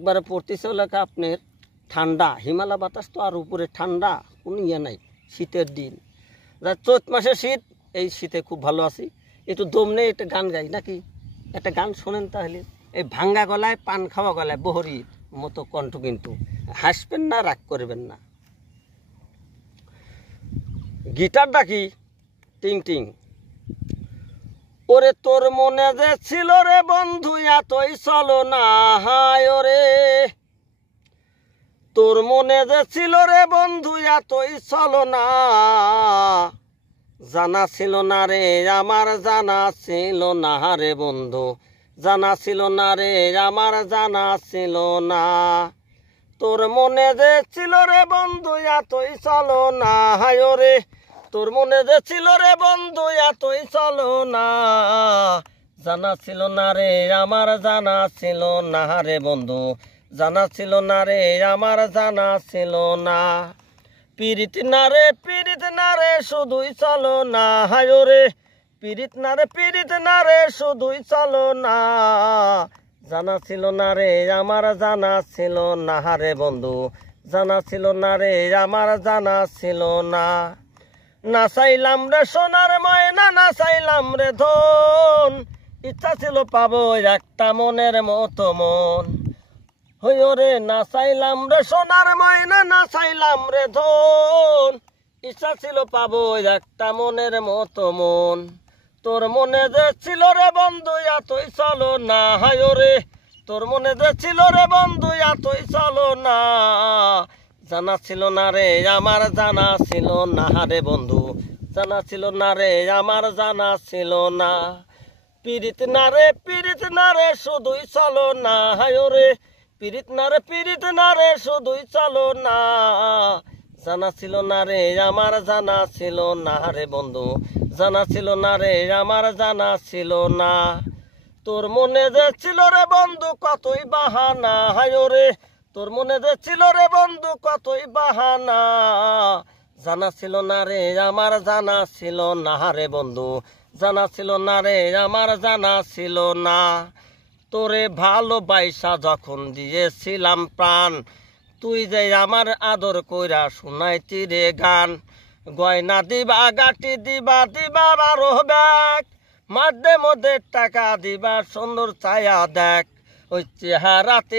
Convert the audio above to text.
একবারে পড়তেছে লেখা আপনার ঠান্ডা হিমালয় বাতাস তো আর উপরে ঠান্ডা কোনো ইয়ে নাই শীতের দিন যা চৈত মাসে শীত এই শীতে খুব ভালো আছি একটু দম নেই একটা গান গাই নাকি একটা গান শোনেন তাহলে এই ভাঙ্গা গলায় পান খাওয়া গলায় বহরির মতো কণ্ঠ কিন্তু হাসবেন না রাগ করবেন না গিটার ডাকি টিং টিং ওরে তোর মনে যে ছিল রে বন্ধু এতই চলো না হায় ওরে তোর মনে যে ছিল রে বন্ধু এতই চলো না জানা ছিল না রে আমার জানা ছিল না রে বন্ধু জানা ছিল না রে আমার জানা ছিল না তোর মনে যে ছিল রে বন্ধু এতই চলো না হায় ওরে তোর মনে যে ছিল রে বন্ধু এতই চলো না জানা ছিল না রে আমার জানা ছিল না রে বন্ধু জানা ছিল না রে আমার জানা ছিল না পীড়িত না রে শুধুই চলো না হায় রে পীড়িত না রে শুধুই চলো না জানা ছিল না রে আমার জানা ছিল না রে বন্ধু জানা ছিল না রে আমার জানা ছিল না না চাইলাম রে সোনার ময়না না চাইলাম রে ধন ইচ্ছা ছিল পাবো একটা মনের মতো মন হইও রে না চাইলাম রে সোনার ময়না না চাইলাম রে ধন ইচ্ছা ছিল পাবো একটা মনের মতো মন তোর মনে যে ছিল রে বন্ধু এতই চলো না হায় রে তোর মনে যে ছিল রে বন্ধু এতই চলো না জানা ছিল না রে আমার জানা ছিল না রে বন্ধু জানা ছিল না রে আমার জানা ছিল না পীড়িত না রে শুধুই চলো না হায় রে পীড়িত না রে শুধুই চলো না জানা ছিল না রে আমার জানা ছিল না রে বন্ধু জানা ছিল না রে আমার জানা ছিল না তোর মনে যে ছিল রে বন্ধু কতই বাহানা হায় রে তোর মনে যে ছিল রে বন্ধু কতই বাহানা জানা ছিল না রে আমার জানা ছিল না রে বন্ধু জানা ছিল না রে আমার জানা ছিল না তোরে ভালোবাসা যখন দিয়েছিলাম প্রাণ তুই যে আমার আদর কইরা শুনাইতি রে গান গয়না দিবা গাটি দিবা বারো ব্যাগ মধ্যে টাকা দিবা সুন্দর ছায়া দেখ ওই চেহারাতে